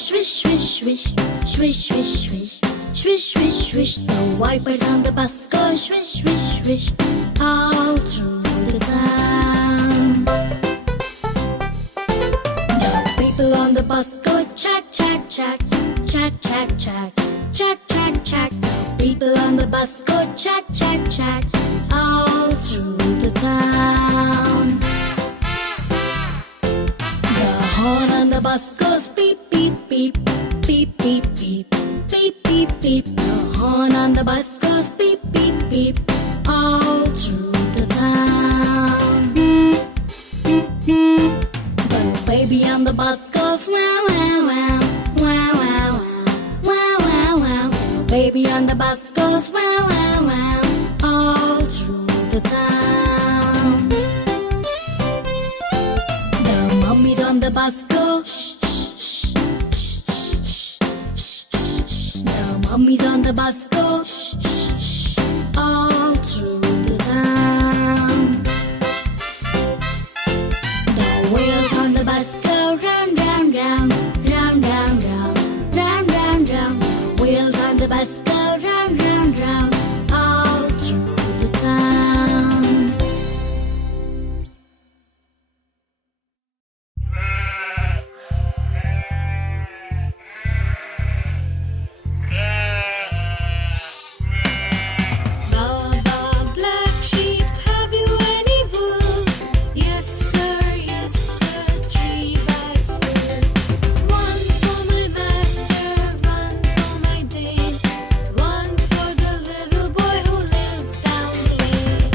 swish, swish, swish, swish, swish, swish, swish, swish, swish. The wipers on the bus go swish, swish, swish, all through the town. The people on the bus go chat, chat, chat, chat, chat, chat, chat, chat, chat. The people on the bus go chat, chat, chat, all through the town. The horn on the bus goes beep, beep, beep, beep, beep, beep, beep, beep, beep. The horn on the bus goes beep, beep, beep, all through the town. The baby on the bus goes wow, wow, wow, wow, wow, wow, wow, wow. The baby on the bus goes wow, wow, wow, all through the town. The mummies on the bus go shh, shh, shh, shh, shh, shh. The mummies on the bus go shh, shh, shh, all through the town. The wheels on the bus go round, round, round, round, round, round, round, round, round. The wheels on the bus go round, round, round, all through the town. Baba, black sheep, have you any wool? Yes, sir, 3 bags full. One for my master, one for my dame, one for the little boy who lives down the lane.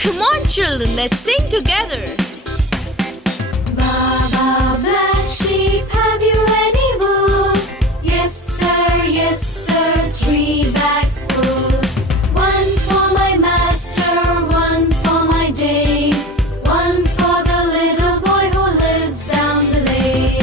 Come on, children, let's sing together. Baba, black sheep, have you any wool? Yes, sir, 3 bags full. One for my master, one for my dame, one for the little boy who lives down the lane.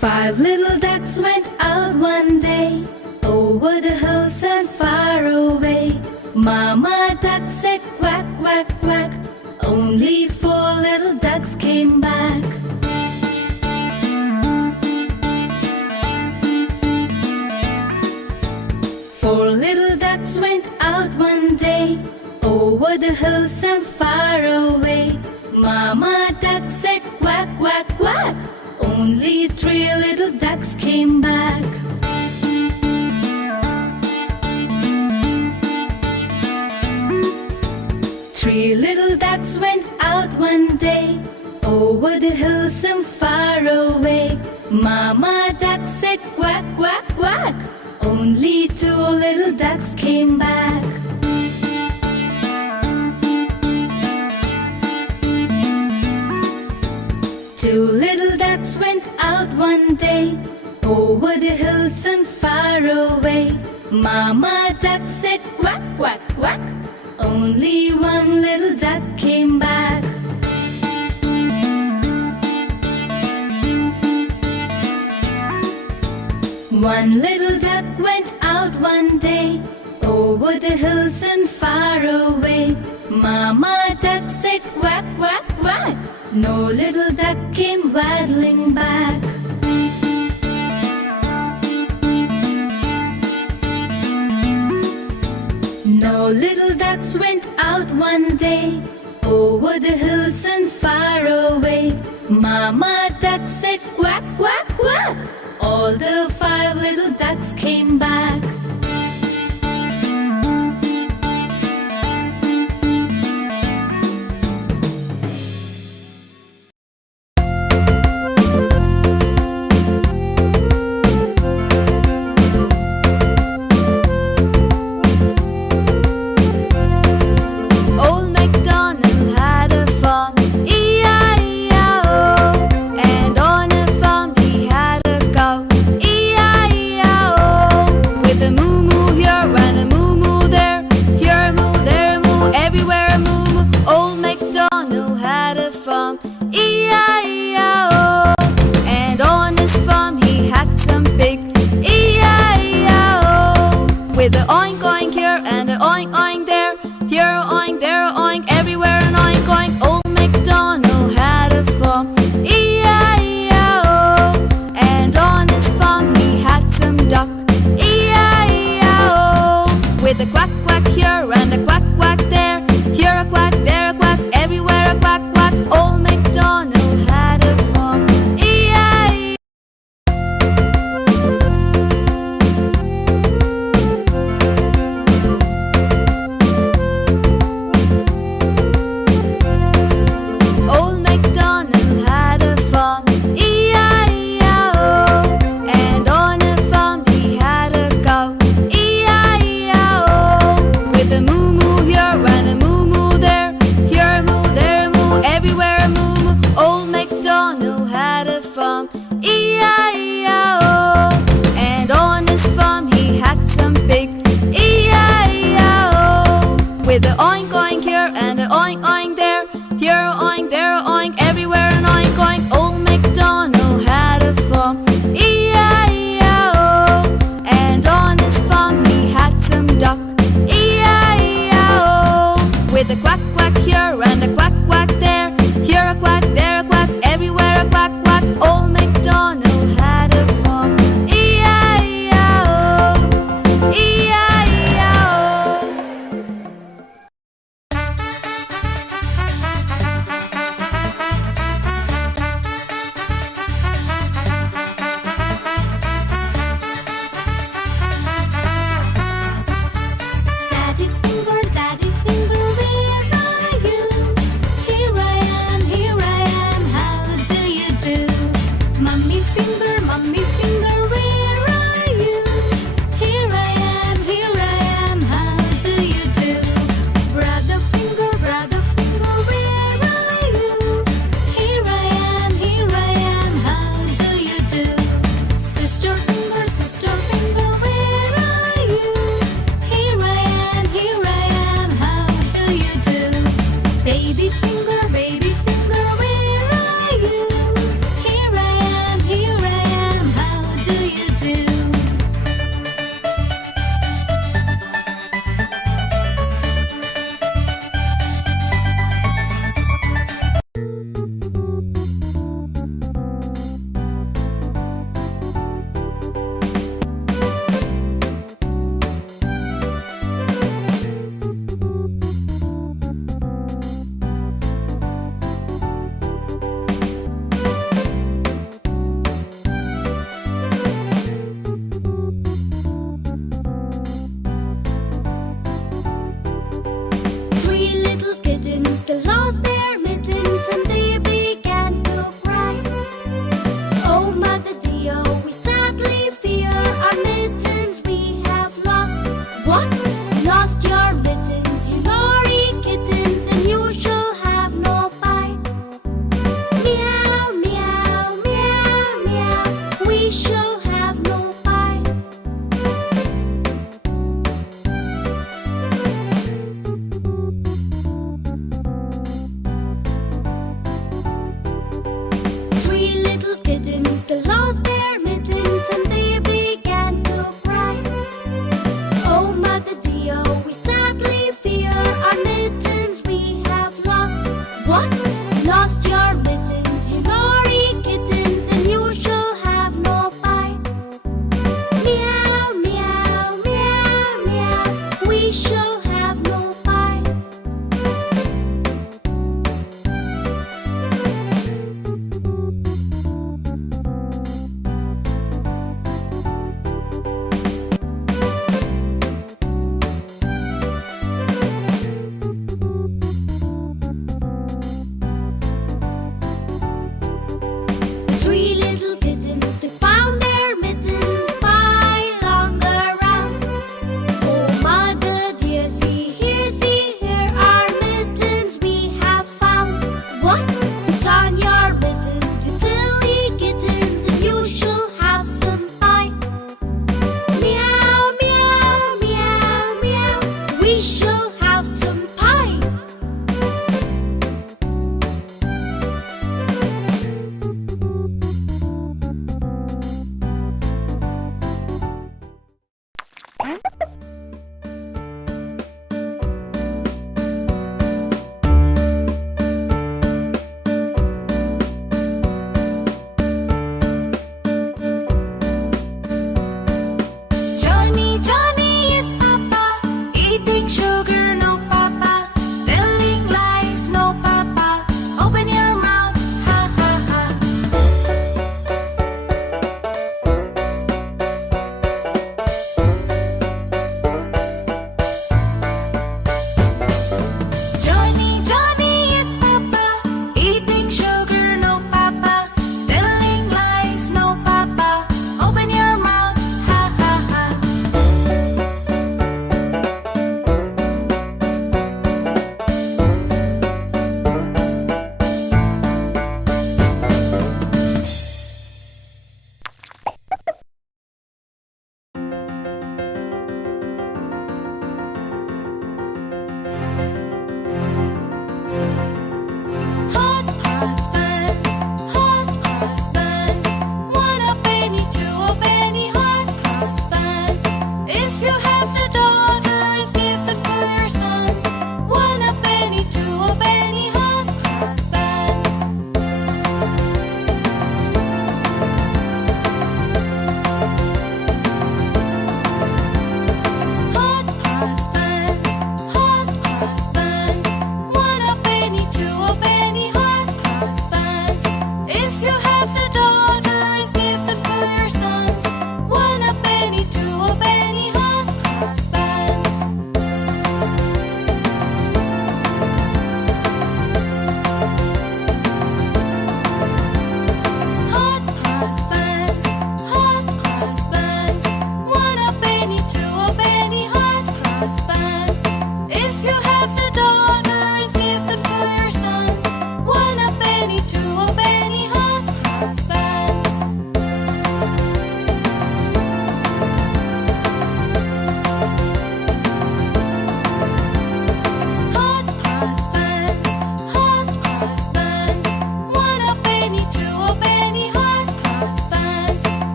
Five little ducks went out one day over the hills and far away. Mama duck said quack, quack, quack. Only 4 little ducks came back. Four little ducks went out one day over the hills and far away. Mama duck said quack, quack, quack. Only 3 little ducks came back. Three little ducks went out one day over the hills and far away. Mama duck said quack, quack, quack. Only 2 little ducks came back. Two little ducks went out one day over the hills and far away. Mama duck said quack, quack, quack. Only 1 little duck came back. One little duck went out one day over the hills and far away. Mama duck said quack, quack, quack. No little duck came waddling back. No little ducks went out one day over the hills and far away. Mama duck said quack, quack, quack. All the 5 little ducks came back. Old MacDonald had a farm, E-I-E-I-O. And on a farm he had a cow, E-I-E-I-O. With Here a oink, there a oink, everywhere an oink oink. Old MacDonald had a farm, E-I-E-I-O. And on his farm he had some duck, E-I-E-I-O. With a quack quack here and a quack quack there. Here a quack, there a quack, everywhere a quack quack. Old MacDonald had a farm, E-I-E-I-O. Old MacDonald had a farm, E-I-E-I-O. And on a farm he had a cow, E-I-E-I-O. With a moo moo here and a moo moo there. Here a moo, there a moo, everywhere a moo moo. Old MacDonald had a farm, E-I-E-I-O. And on his farm he had some pig, E-I-E-I-O. With a oink oink here and a oink oink there. Here a oink, there a oink, everywhere an oink oink. Old MacDonald had a farm, E-I-E-I-O. And on his farm he had some duck, E-I-E-I-O. With a quack quack here and a quack quack there. Here a quack, there a quack, everywhere a quack quack. Old MacDonald had a farm, E-I-E-I-O. E-I-E-I-O. Daddy finger, where are you? Here I am, how do you do? Mummy finger, where are you? Here I am, how do you do? Brother finger, where are you? Here I am, how do you do? Sister finger, where are you? Here I am, how do you do? Baby finger, where are you? Here I am, how do you do? Three little kittens, they lost their mittens and they began to cry. Oh, mother dear, we sadly fear our mittens we have lost. What? Lost your mittens, you naughty kittens, and you shall have no pie. Meow, meow, meow, meow, we shall have no pie.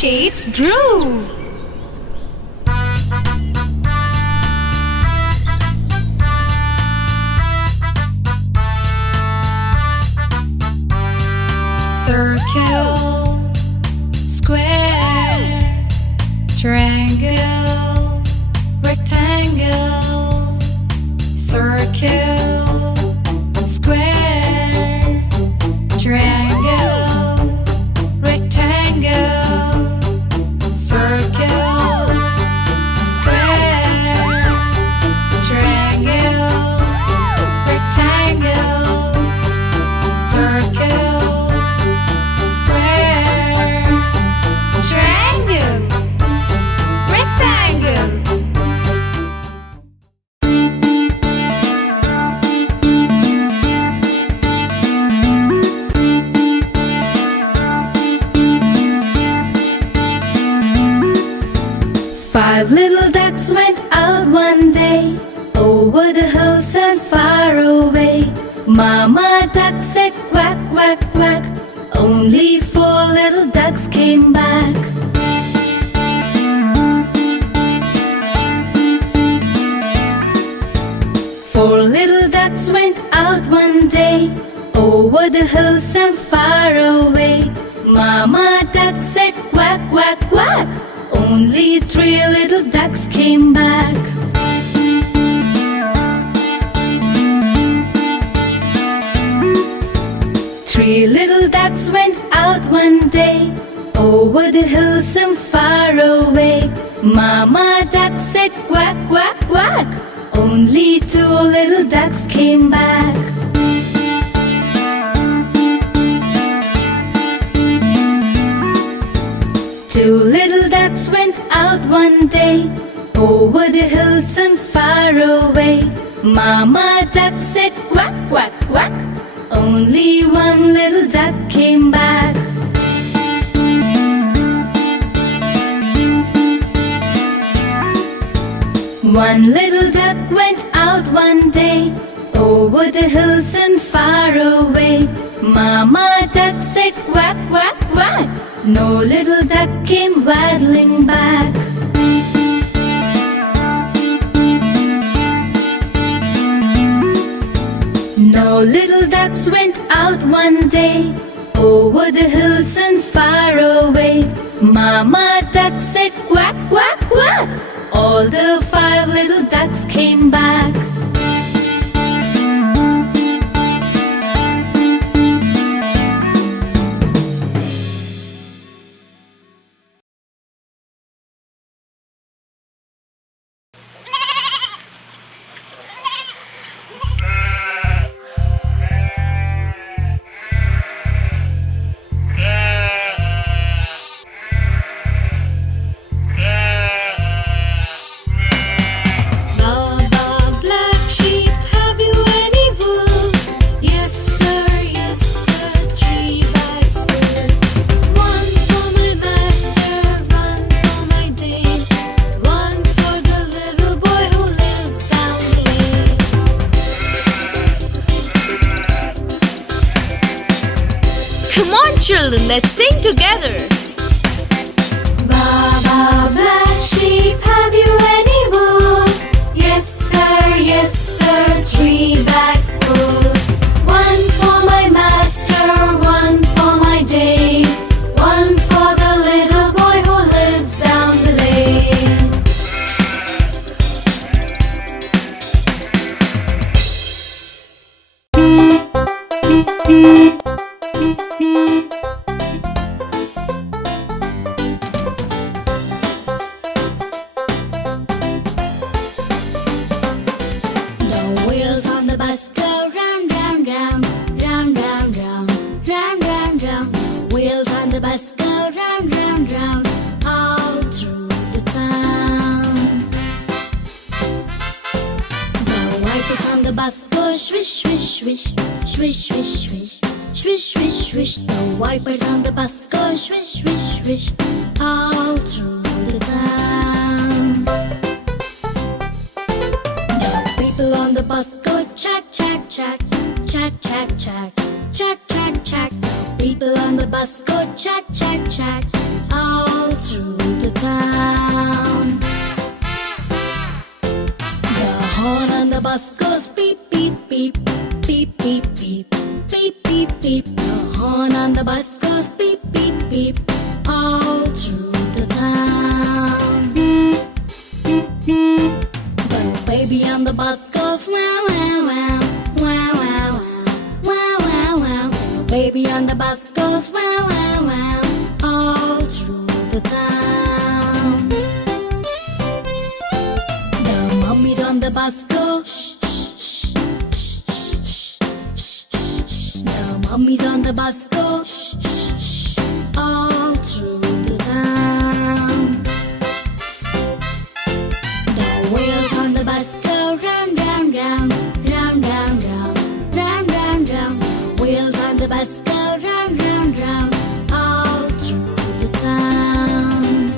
shapes groove. Circle, square, triangle, rectangle. Circle, square, triangle, rectangle. Circle, square, triangle, rectangle. Circle, square, triangle, rectangle. 5 little ducks went out one day, over the hills and far away. Mama duck said quack, quack, quack. Only 4 little ducks came back. Four little ducks went out one day, over the hills and far away. Mama duck said quack, quack, quack. Only 3 little ducks came back. Three little ducks went out one day, over the hills and far away. Mama duck said quack, quack, quack. Only 2 little ducks came back. Two little ducks went out one day, over the hills and far away. Mama duck said quack, quack, quack. Only 1 little duck came back. One little duck went out one day, over the hills and far away. Mama duck said quack, quack, quack. No little duck came waddling back. No little ducks went out one day, over the hills and far away. Mama duck said quack, quack, quack. All the 5 little ducks came back. Children, let's sing together. Baba, black sheep, have you any wool? Yes, sir, 3 bags full. 1 for my master, 1 for my dame, 1 for the little boy who lives down the lane. The wipers on the bus go swish, swish, swish all through the town. The people on the bus go chat, chat, chat, chat, chat, chat, chat, chat, chat. The people on the bus go chat, chat, chat all town. The horn on the bus goes beep, beep, beep, beep, beep, beep, beep, beep, beep. The horn on the bus goes beep, beep, beep, all through the town. The baby on the bus goes wow, wow, wow, wow, wow, wow, wow, wow, wow. The baby on the bus goes wow, wow, wow, all through the town. The mummies on the bus go shh, shh, shh, shh, shh, shh, shh. The mummies on the bus go shh, shh, shh, all through the town. The wheels on the bus go round, round, round, round, round, round, round, round, round. The wheels on the bus go round, round, round, all through the town.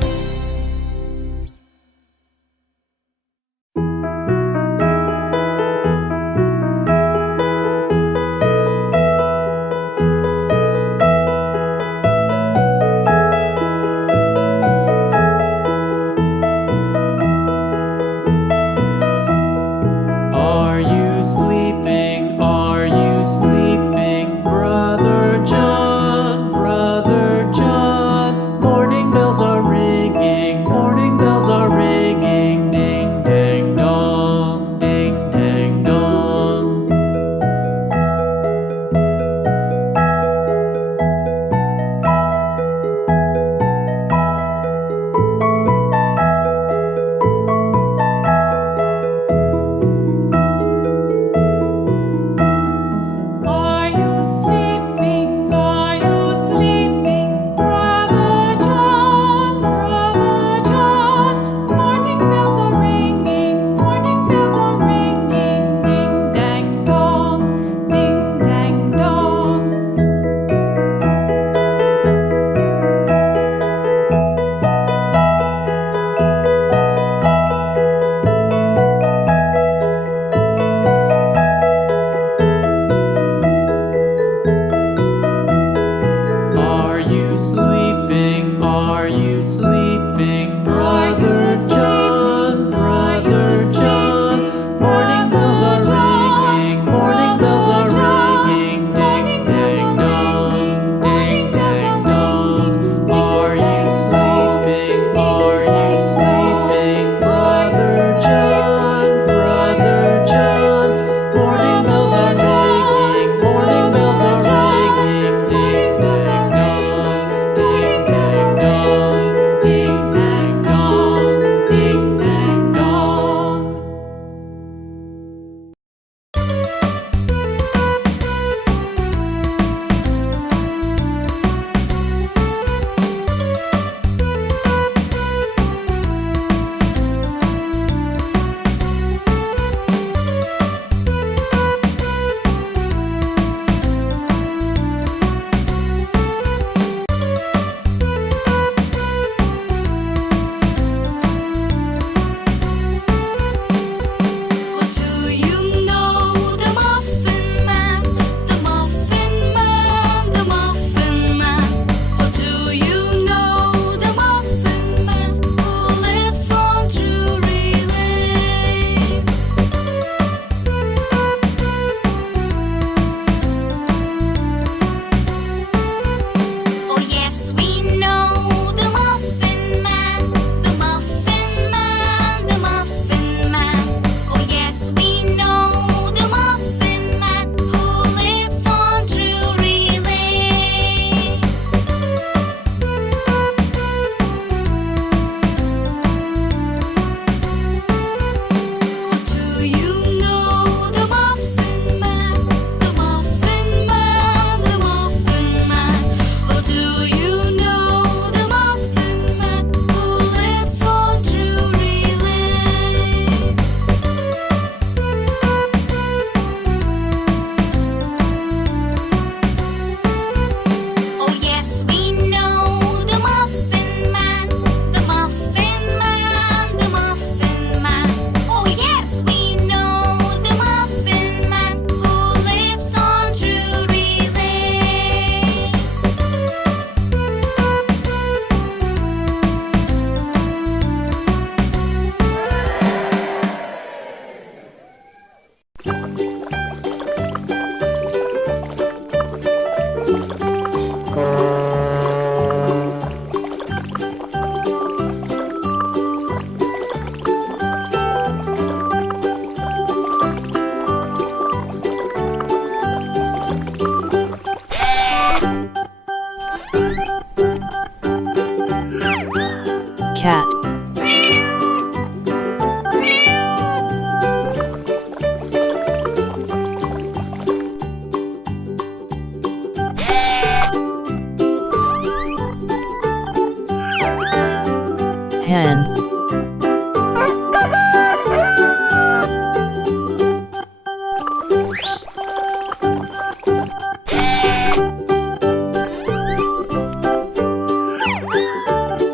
pen.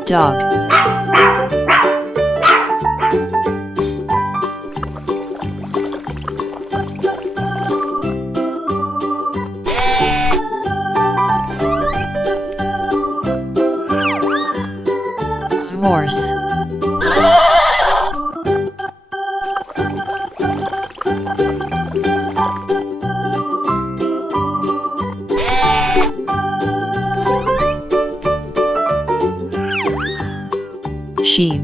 Dog. Horse. Sheep.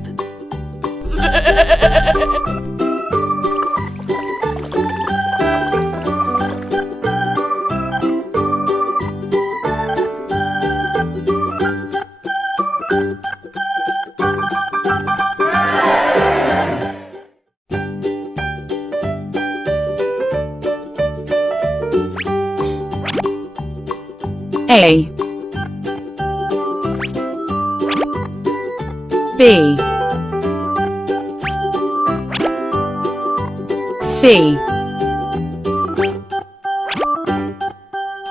A. B. C.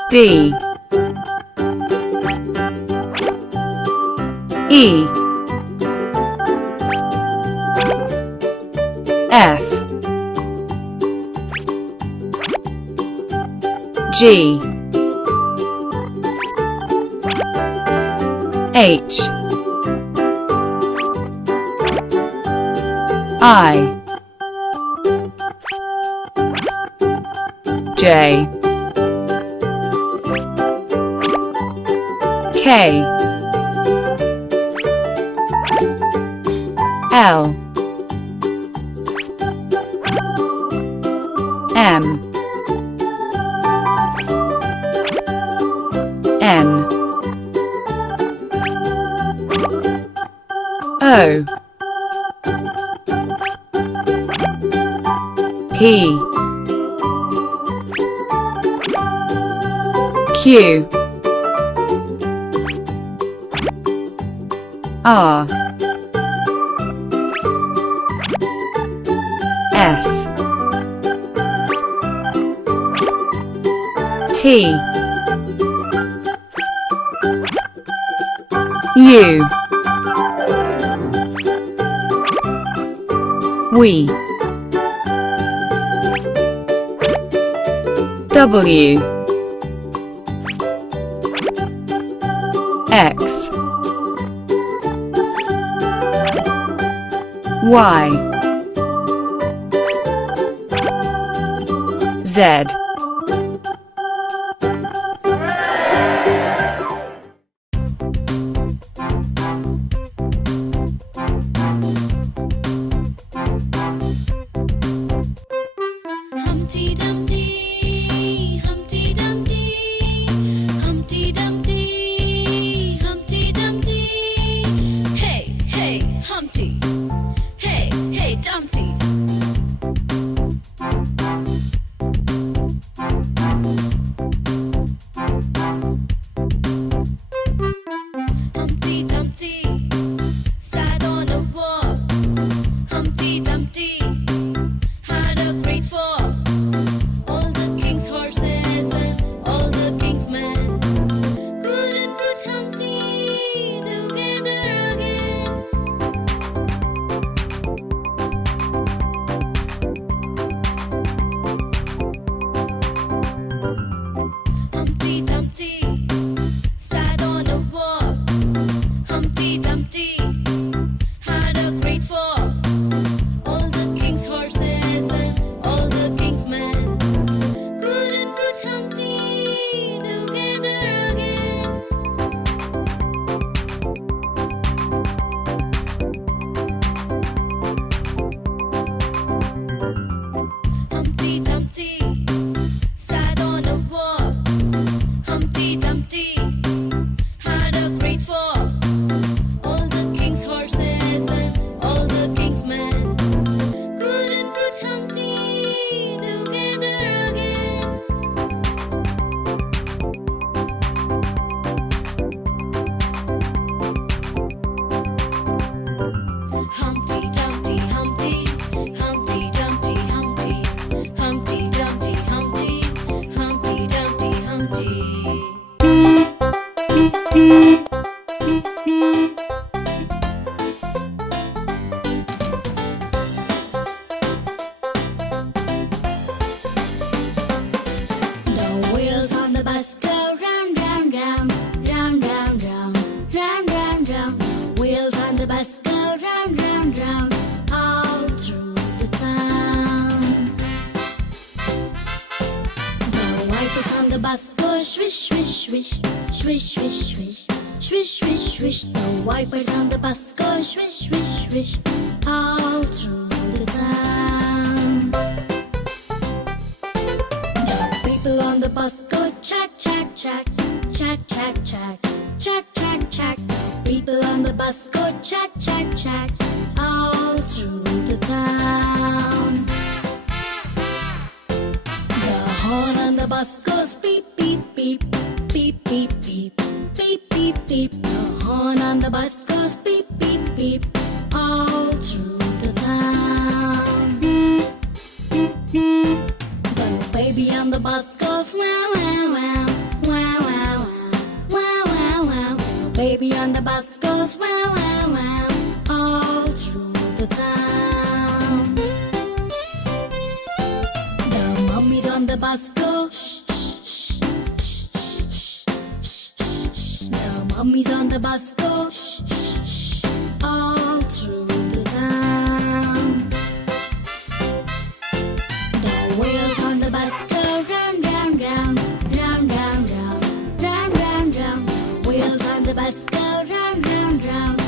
D. E. F. G. H. I. J. K. L. M. N. O. P. Q. R. S. T. U. We. W. X. Y. Z. Humpty Dumpty, Humpty Dumpty, Humpty Dumpty, Humpty Dumpty. Hey, hey, Humpty. Hey, hey, Dumpty. Humpty Dumpty sat on a wall. Humpty Dumpty had a great fall. All the king's horses and all the king's men couldn't put Humpty together again. swish, swish, swish, swish, swish, swish, swish, swish. The wipers on the bus go swish, swish, swish, all through the town. The people on the bus go check, check, check, check, check, check, check, check, check. The people on the bus go check, check, check, all through the town. The horn on the bus goes beep, beep, beep, beep, beep, beep, beep, beep, beep. The horn on the bus goes beep, beep, beep, all through the town. The baby on the bus goes wow, wow, wow, wow, wow, wow, wow, wow. The baby on the bus goes wow, wow, wow, all through the town. The mummies on the bus go shh, shh, shh, shh, shh, shh, shh. The mummies on the bus go shh, shh, shh, all through the town. The wheels on the bus go round, round, round, round, round, round, round, round, round. The wheels on the bus go round, round, round,